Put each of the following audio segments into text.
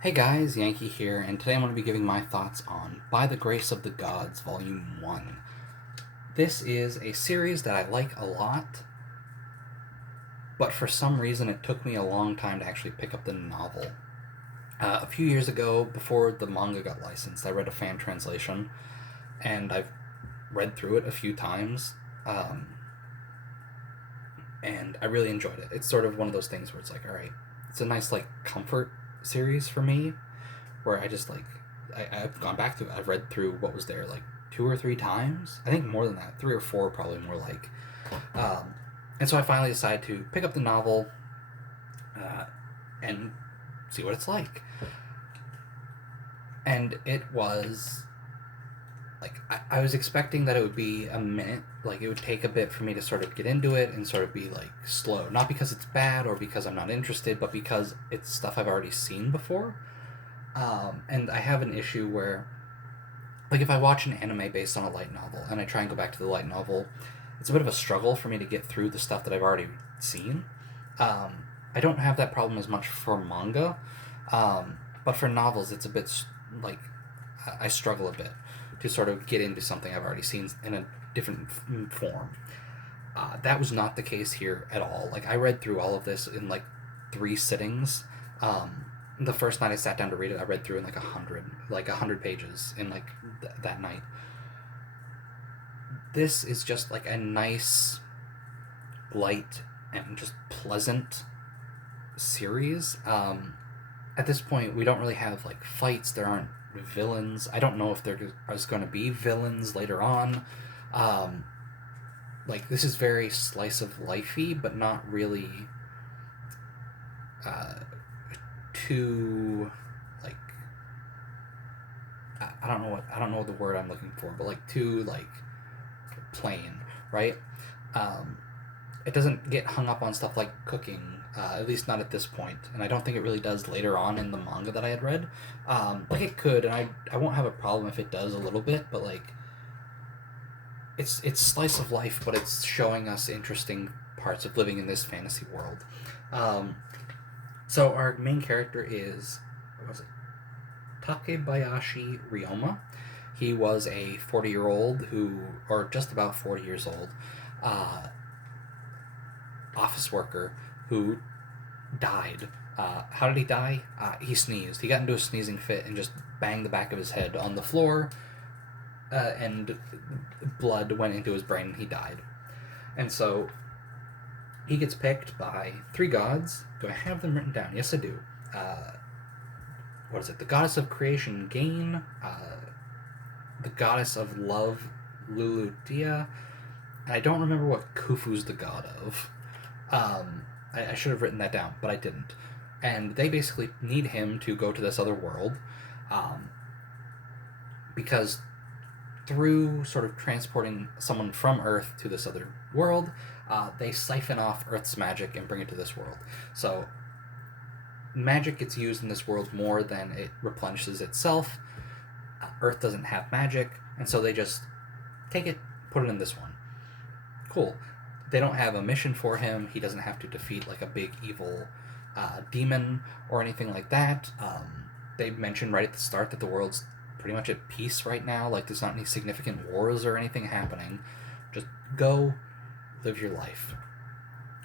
Hey guys, Yankee here, and today I'm going to be giving my thoughts on By the Grace of the Gods, Volume 1. This is a series that I like a lot, but for some reason it took me a long time to actually pick up the novel. A few years ago, before the manga got licensed, I read a fan translation, and I've read through it a few times, um, and I really enjoyed it. It's sort of one of those things where it's like, alright, it's a nice, comfort series for me, where I've gone back to it. I've read through what was there two or three times. I think more than that, three or four probably more like. Um, and so I finally decided to pick up the novel uh, and see what it's like. And it was I was expecting that it would be a minute, like it would take a bit for me to sort of get into it and sort of be slow. Not because it's bad or because I'm not interested, but because it's stuff I've already seen before. And I have an issue where, if I watch an anime based on a light novel and I try and go back to the light novel, it's a bit of a struggle for me to get through the stuff that I've already seen. I don't have that problem as much for manga, but for novels, it's a bit like I struggle a bit to sort of get into something I've already seen in a different form. That was not the case here at all. I read through all of this in three sittings. The first night I sat down to read it, I read through in a hundred pages in that night. This is just a nice, light, and just pleasant series. At this point, we don't really have fights. There aren't villains. I don't know if there's going to be villains later on. Um, this is very slice of lifey, but not really uh, too like I don't know the word I'm looking for, but too plain, right? Um, it doesn't get hung up on stuff like cooking, at least not at this point, and I don't think it really does later on in the manga that I had read. It could, and I won't have a problem if it does a little bit, but it's slice of life, but it's showing us interesting parts of living in this fantasy world. Um, so our main character is, what was it, Takebayashi Ryoma. He was a 40-year-old who, or just about 40 years old, uh, office worker who died. How did he die? He sneezed. He got into a sneezing fit and just banged the back of his head on the floor, and blood went into his brain and he died. And so he gets picked by three gods. Do I have them written down? Yes, I do. What is it? The goddess of creation, Gain. The goddess of love, Lulutia. And I don't remember what Khufu's the god of. I should have written that down, but I didn't. And they basically need him to go to this other world, because through sort of transporting someone from Earth to this other world, they siphon off Earth's magic and bring it to this world. So magic gets used in this world more than it replenishes itself. Earth doesn't have magic, and so they just take it, put it in this one. Cool. They don't have a mission for him. He doesn't have to defeat a big evil demon or anything like that. They mention right at the start that the world's pretty much at peace right now. There's not any significant wars or anything happening. Just go live your life.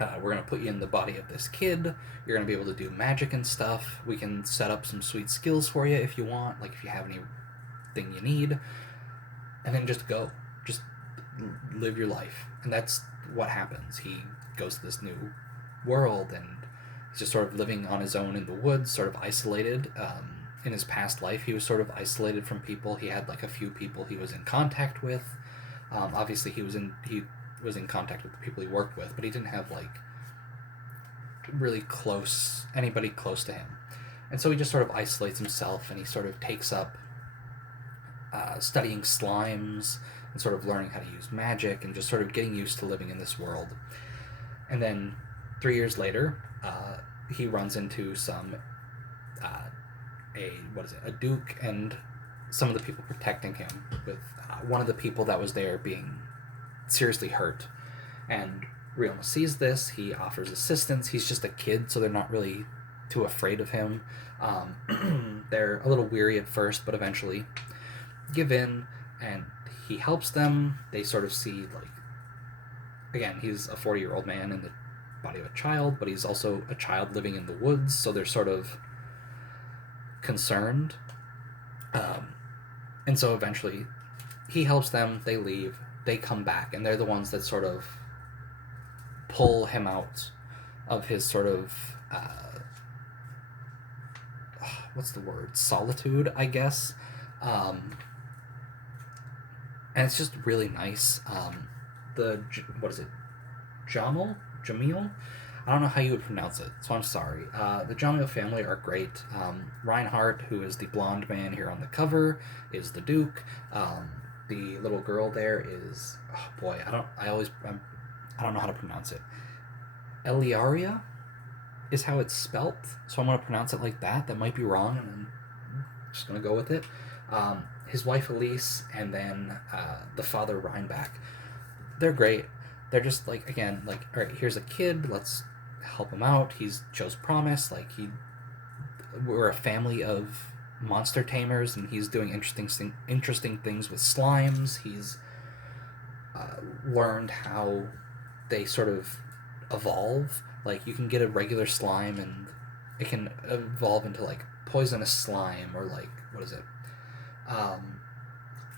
We're going to put you in the body of this kid. You're going to be able to do magic and stuff. We can set up some sweet skills for you if you want, if you have anything you need. And then just go. Just live your life. And that's what happens. He goes to this new world, and he's just sort of living on his own in the woods, sort of isolated. In his past life, he was sort of isolated from people. He had a few people he was in contact with. Obviously, he was in contact with the people he worked with, but he didn't have really anybody close to him. And so he just sort of isolates himself, and he sort of takes up studying slimes and sort of learning how to use magic and just sort of getting used to living in this world. And then 3 years later, he runs into a duke and some of the people protecting him, with one of the people that was there being seriously hurt. And Ryoma sees this. He offers assistance. He's just a kid, so they're not really too afraid of him. They're a little weary at first, but eventually give in, and he helps them. They sort of see, like, again, he's a 40-year-old man in the body of a child, but he's also a child living in the woods, so they're sort of concerned. And so eventually he helps them, they leave, they come back, and they're the ones that sort of pull him out of his sort of what's the word, solitude, I guess. And it's just really nice. What is it, Jamil? I don't know how you would pronounce it, so I'm sorry. The Jamil family are great. Reinhardt, who is the blonde man here on the cover, is the Duke. The little girl there is, oh boy, I don't know how to pronounce it. Eliaria is how it's spelt, so I'm going to pronounce it like that. That might be wrong, and I'm just going to go with it. His wife Elise, and then the father Reinbach. They're great. They're just like, again, like, all right, here's a kid, let's help him out. He's shows promise. Like, we're a family of monster tamers, and he's doing interesting things with slimes. He's learned how they sort of evolve. Like, you can get a regular slime, and it can evolve into, like, poisonous slime, or, like, what is it? A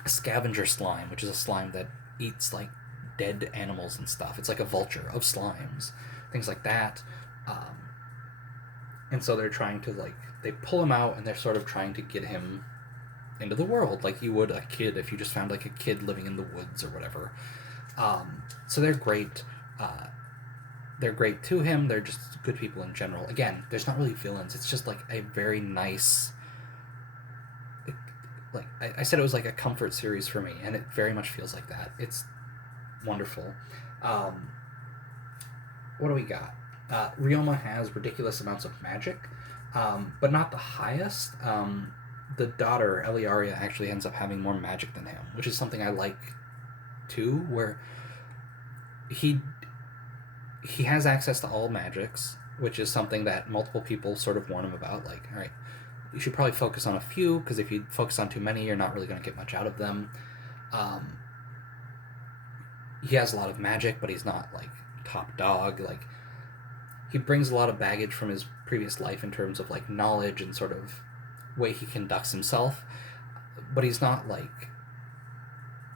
scavenger slime, which is a slime that eats, like, dead animals and stuff. It's like a vulture of slimes, things like that. And so they're trying to, like, they pull him out, and they're sort of trying to get him into the world, like you would a kid if you just found, like, a kid living in the woods or whatever. So they're great. They're great to him. They're just good people in general. Again, there's not really villains. It's just, like, a very nice, like I said, it was like a comfort series for me, and it very much feels like that. It's wonderful. What do we got? Ryoma has ridiculous amounts of magic, but not the highest. The daughter, Eliaria, actually ends up having more magic than him, which is something I like too, where he has access to all magics, which is something that multiple people sort of warn him about. Like, all right, you should probably focus on a few, because if you focus on too many, you're not really going to get much out of them. He has a lot of magic, but he's not, like, top dog. Like, he brings a lot of baggage from his previous life in terms of, like, knowledge and sort of way he conducts himself, but he's not, like,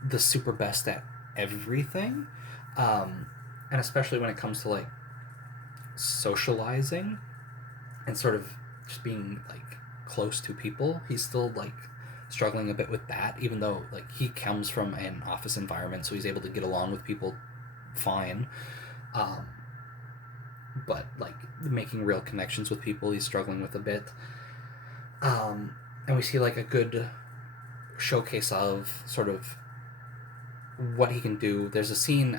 the super best at everything. And especially when it comes to, like, socializing and sort of just being, like, close to people, he's still, like, struggling a bit with that, even though, like, he comes from an office environment, so he's able to get along with people fine. But, like, making real connections with people, he's struggling with a bit. And we see, like, a good showcase of sort of what he can do. There's a scene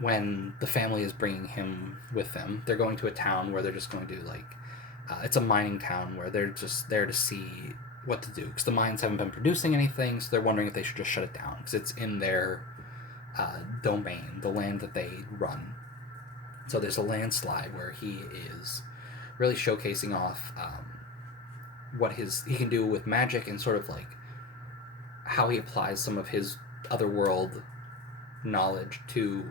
when the family is bringing him with them. They're going to a town where they're just going to, like, it's a mining town where they're just there to see what to do, because the mines haven't been producing anything, so they're wondering if they should just shut it down, because it's in their domain, the land that they run. So there's a landslide where he is really showcasing off what he can do with magic, and sort of, like, how he applies some of his otherworld knowledge to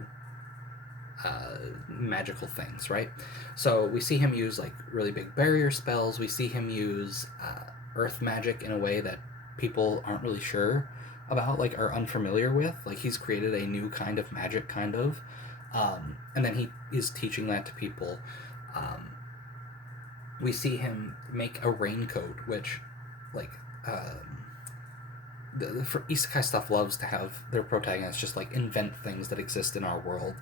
magical things, right? So we see him use, like, really big barrier spells. We see him use earth magic in a way that people aren't really sure about, like, are unfamiliar with. Like, he's created a new kind of magic, kind of. And then he is teaching that to people. We see him make a raincoat, which, like, for isekai stuff loves to have their protagonists just, like, invent things that exist in our world.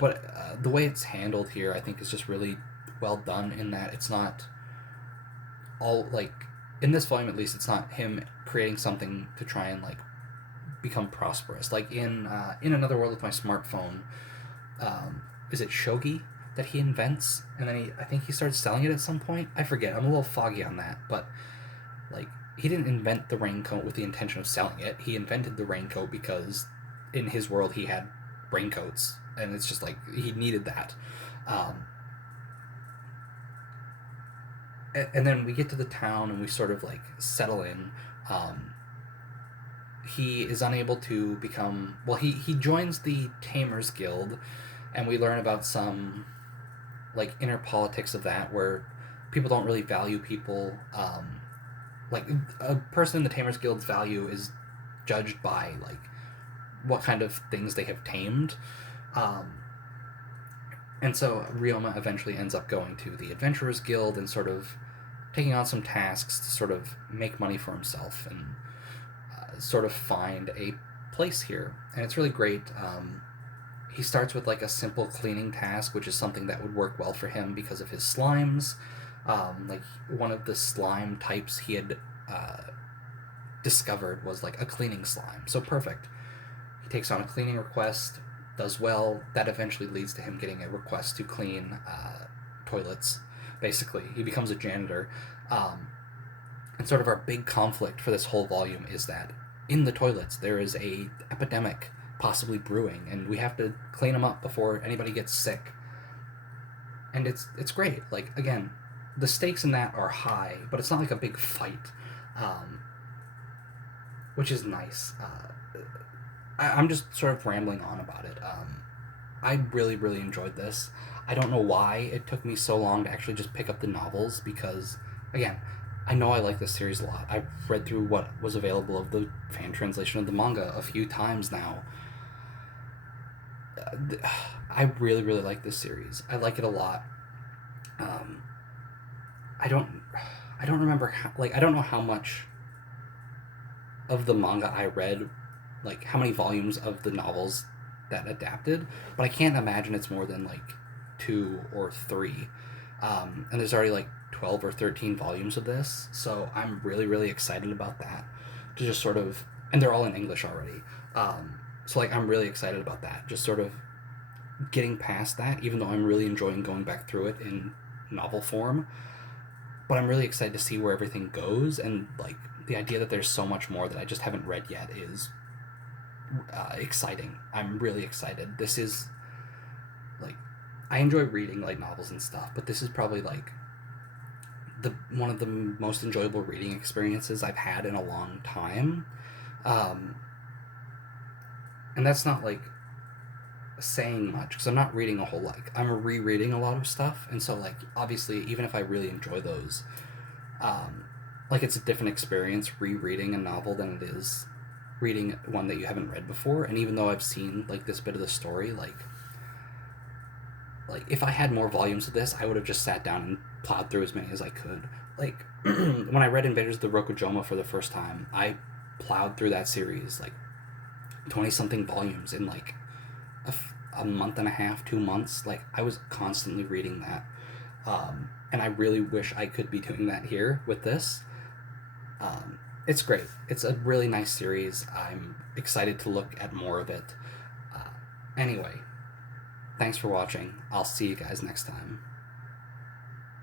But the way it's handled here, I think, is just really well done, in that it's not all, like, in this volume at least, it's not him creating something to try and, like, become prosperous. Like, in Another World with My Smartphone, is it shogi that he invents, and then I think he starts selling it at some point? I forget, I'm a little foggy on that, but, like, he didn't invent the raincoat with the intention of selling it. He invented the raincoat because in his world he had raincoats, and it's just like he needed that. and then we get to the town and we sort of like settle in. Um, he is unable to become, well, he joins the Tamers Guild, and we learn about some like inner politics of that, where people don't really value people. Like a person in the Tamers Guild's value is judged by like what kind of things they have tamed. Um, and so Ryoma eventually ends up going to the Adventurers Guild and sort of taking on some tasks to sort of make money for himself and sort of find a place here. And it's really great. He starts with like a simple cleaning task, which is something that would work well for him because of his slimes. Like one of the slime types he had discovered was like a cleaning slime. So perfect. He takes on a cleaning request, does well. That eventually leads to him getting a request to clean toilets. Basically, he becomes a janitor. And sort of our big conflict for this whole volume is that in the toilets there is a epidemic possibly brewing, and we have to clean them up before anybody gets sick. And it's great. Like again, the stakes in that are high, but it's not like a big fight, um, which is nice. I'm just sort of rambling on about it. I really, really enjoyed this. I don't know why it took me so long to actually just pick up the novels because, again, I know I like this series a lot. I've read through what was available of the fan translation of the manga a few times now. I really, really like this series. I like it a lot. Um, I don't, I don't remember how, like I don't know how much of the manga I read, like how many volumes of the novels that adapted, but I can't imagine it's more than like 2 or 3. And there's already like 12 or 13 volumes of this, so I'm really, really excited about that. To just sort of, and they're all in English already. So like I'm really excited about that. Just sort of getting past that, even though I'm really enjoying going back through it in novel form. But I'm really excited to see where everything goes, and like the idea that there's so much more that I just haven't read yet is exciting. I'm really excited. This is like I enjoy reading like novels and stuff, but this is probably like the one of the most enjoyable reading experiences I've had in a long time. Um, and that's not like saying much because I'm not reading a whole lot. I'm rereading a lot of stuff, and so like obviously even if I really enjoy those, um, like it's a different experience rereading a novel than it is reading one that you haven't read before. And even though I've seen like this bit of the story, like if I had more volumes of this, I would have just sat down and plowed through as many as I could. Like when I read Invaders of the Rokujoma for the first time, I plowed through that series like 20 something volumes in like a month and a half, 2 months. Like I was constantly reading that. And I really wish I could be doing that here with this. It's great. It's a really nice series. I'm excited to look at more of it. Anyway, thanks for watching. I'll see you guys next time.